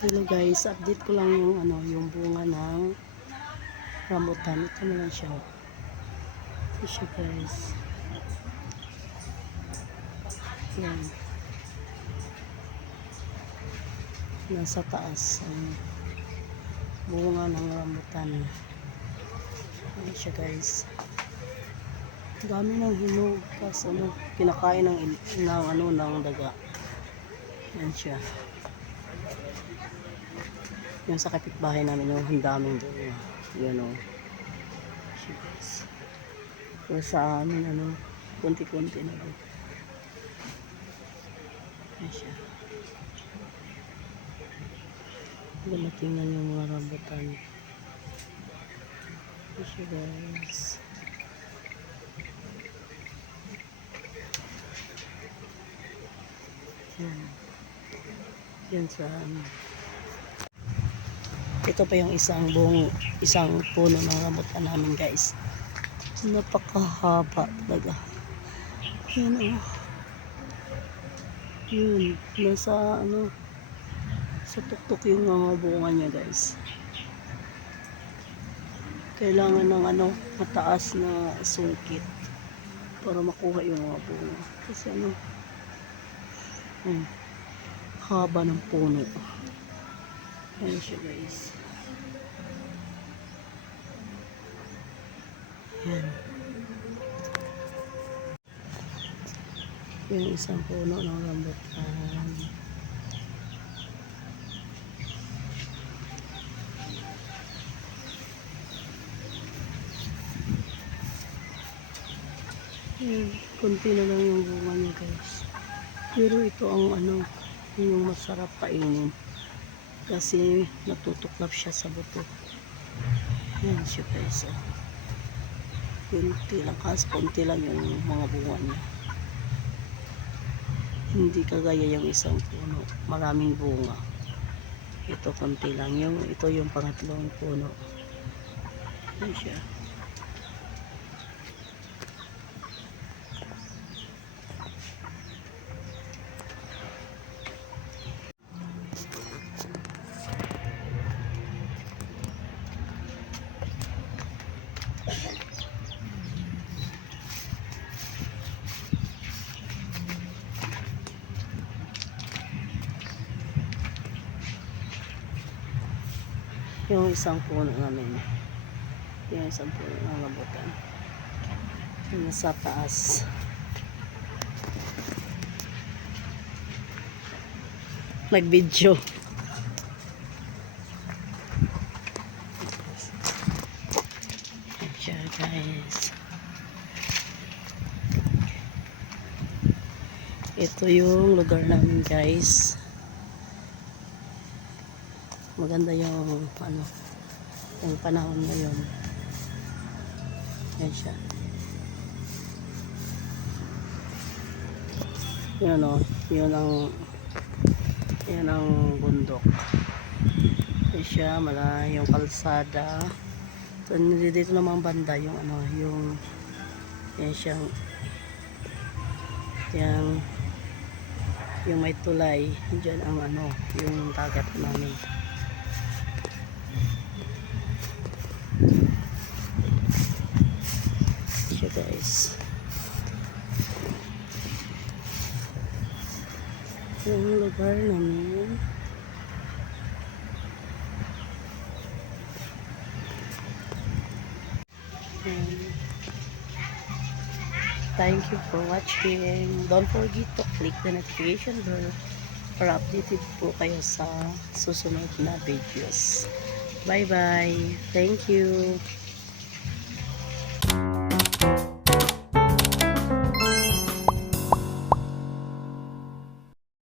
Hello guys, update ko lang yung yung bunga ng rambutan. Ito na lang siya. Ito siya guys. Yan. Nasa taas ang bunga ng rambutan. Yan siya guys. Dami ng hinog kasi kinakain ng daga. Yan siya. Yung sa kapitbahay namin, ang daming doon. Yan o. Pero sa amin, konti-konti na doon. Yan siya. Tingnan yung mga rambutan. Yan siya guys. Yan. Yan sa ito pa yung isang puno ng rambutan namin guys. Napakahaba talaga. Yan o. Yun. Nasa sa tuktok yung mga bunga niya guys. Kailangan ng mataas na sungkit para makuha yung mga bunga. Kasi haba ng puno. Ayan siya guys. Yan. Yung isang puno ng rambutan. Yan. Kunti na lang yung bunga niya guys. Pero ito ang yung masarap kainin. Kasi natutuklap siya sa buto. Yan siya guys. Kunti lang. Kasi kunti lang yung mga bunga niya. Hindi kagaya yung isang puno. Maraming bunga. Ito kunti lang. Ito yung pangatlong puno. Yan siya. Yung isang puno namin. Yung isang puno ng rambutan. Yung nasa taas. Nag-video. Siya guys. Ito yung lugar namin guys. Maganda yung yung panahon ngayon. Yan siya. Yun ang bundok. Yan siya, yung kalsada. So, dito naman banda yung yan siyang yung may tulay. Diyan ang yung dagat namin. Siya guys. Yung lugar namin. Thank you for watching. Don't forget to click the notification bell para updated po kayo sa susunod na videos. Bye bye. Thank you.